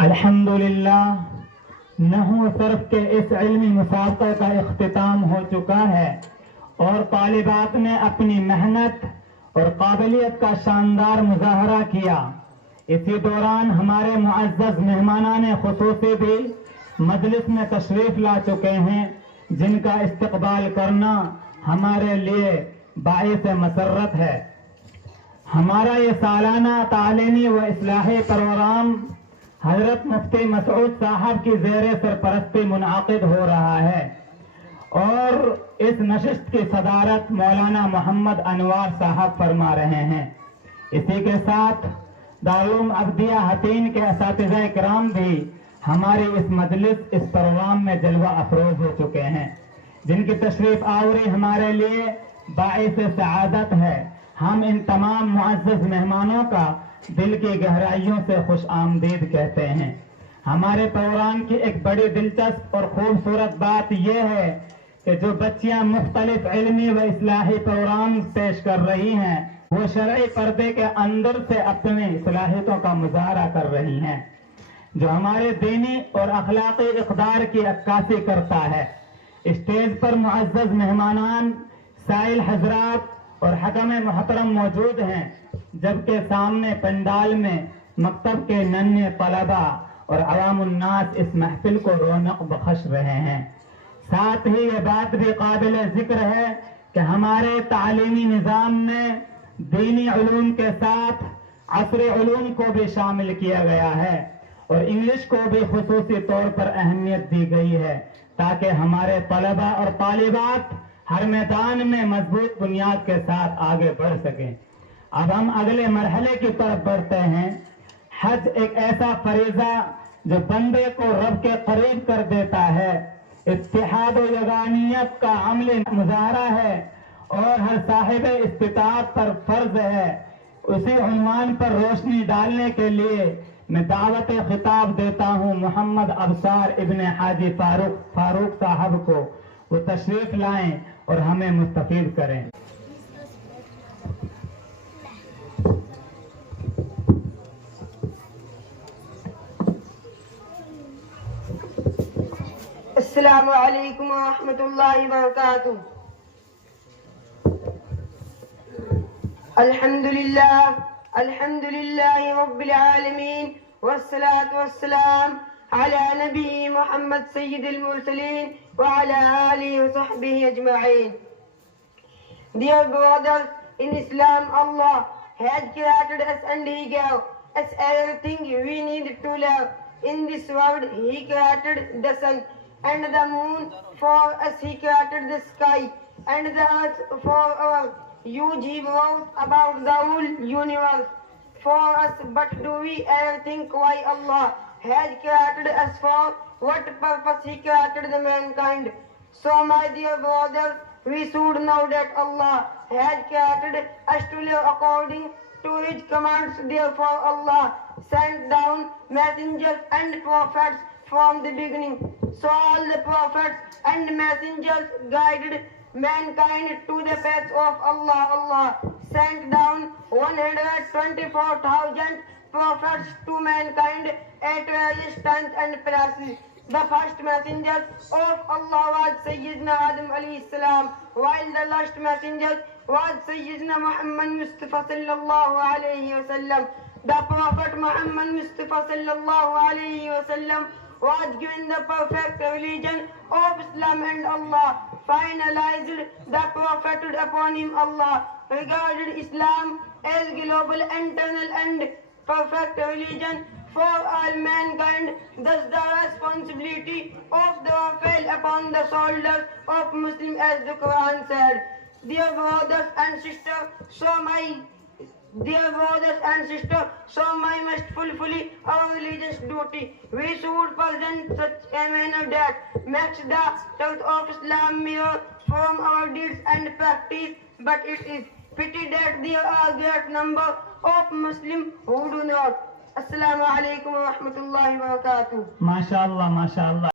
الحمدللہ نحو صرف کے اس علمی مسابقے کا اختتام ہو چکا ہے اور طالبات نے اپنی محنت اور قابلیت کا شاندار مظاہرہ کیا۔ اسی دوران ہمارے معزز مہمانان خصوصی بھی مجلس میں تشریف لا چکے ہیں، جن کا استقبال کرنا ہمارے لیے باعث مسرت ہے۔ ہمارا یہ سالانہ تعلیمی و اصلاحی پروگرام حضرت مفتی مسعود صاحب کی زیر سرپرستی منعقد ہو رہا ہے اور اس نشست کی صدارت مولانا محمد انوار صاحب فرما رہے ہیں۔ اسی کے ساتھ دارالعلوم عبدیہ حتین کے اساتذہ کرام بھی ہماری اس مجلس اس پروگرام میں جلوہ افروز ہو چکے ہیں، جن کی تشریف آوری ہمارے لیے باعث سعادت ہے۔ ہم ان تمام معزز مہمانوں کا دل کی گہرائیوں سے خوش آمدید کہتے ہیں۔ ہمارے پروگرام کی ایک بڑی دلچسپ اور خوبصورت بات یہ ہے کہ جو بچیاں مختلف علمی و اصلاحی پروگرام پیش کر رہی ہیں، وہ شرعی پردے کے اندر سے اپنی صلاحیتوں کا مظاہرہ کر رہی ہیں، جو ہمارے دینی اور اخلاقی اقدار کی عکاسی کرتا ہے۔ اسٹیج پر معزز مہمانان، سائل حضرات اور حکم محترم موجود ہیں، جبکہ سامنے پنڈال میں مکتب کے ننھے طلباء اور عوام الناس اس محفل کو رونق بخش رہے ہیں۔ ساتھ ہی یہ بات بھی قابل ذکر ہے کہ ہمارے تعلیمی نظام میں دینی علوم کے ساتھ عصری علوم کو بھی شامل کیا گیا ہے اور انگلش کو بھی خصوصی طور پر اہمیت دی گئی ہے، تاکہ ہمارے طلباء اور طالبات ہر میدان میں مضبوط بنیاد کے ساتھ آگے بڑھ سکیں۔ اب ہم اگلے مرحلے کی طرف بڑھتے ہیں۔ حج ایک ایسا فریضہ جو بندے کو رب کے قریب کر دیتا ہے، اتحاد و یگانیت کا عملی مظاہرہ ہے اور ہر صاحب استطاعت پر فرض ہے۔ اسی عنوان پر روشنی ڈالنے کے لیے میں دعوت خطاب دیتا ہوں محمد ابصار ابن حاجی فاروق صاحب کو، وہ تشریف لائیں اور ہمیں مستفید کریں۔ السلام علیکم ورحمۃ اللہ وبرکاتہ۔ الحمد للہ رب العالمین والصلاة والسلام علی نبی محمد سید المرسلین وعلی آلہ وصحبہ اجمعین۔ Dear brothers in Islam, Allah has created us and He gave us everything we need to live. In this world He created the sun and the moon, for us He created the sky and the earth for our use. He wrote about the whole universe for us, but do we ever think why Allah has created us, for what purpose He created the mankind? So my dear brothers, we should know that Allah has created us to live according to His commands. Therefore Allah sent down messengers and prophets from the beginning. So all the prophets and messengers guided mankind to the path of Allah. Allah sent down 124,000 prophets to mankind at various times and places. The first messenger of Allah was Sayyidina Adam alayhi salam, while the last messenger was Sayyidina Muhammad Mustafa sallallahu alayhi wa sallam. The Prophet Muhammad Mustafa sallallahu alayhi wa sallam was given the perfect religion of Islam, and Allah finalized the prophethood upon him. Allah regarded Islam as global, eternal and perfect religion for all mankind. Thus the responsibility of the fell upon the shoulders of Muslims, as the Quran said. Dear brothers and sisters, so my must fulfill our religious duty. We should present such a manner that makes the truth of Islam mirror from our deeds and practice. But it is pity that there are great number of Muslims who do not. Assalamu alaikum wa rahmatullahi wa barakatuh. ماشاء اللہ ماشاء اللہ۔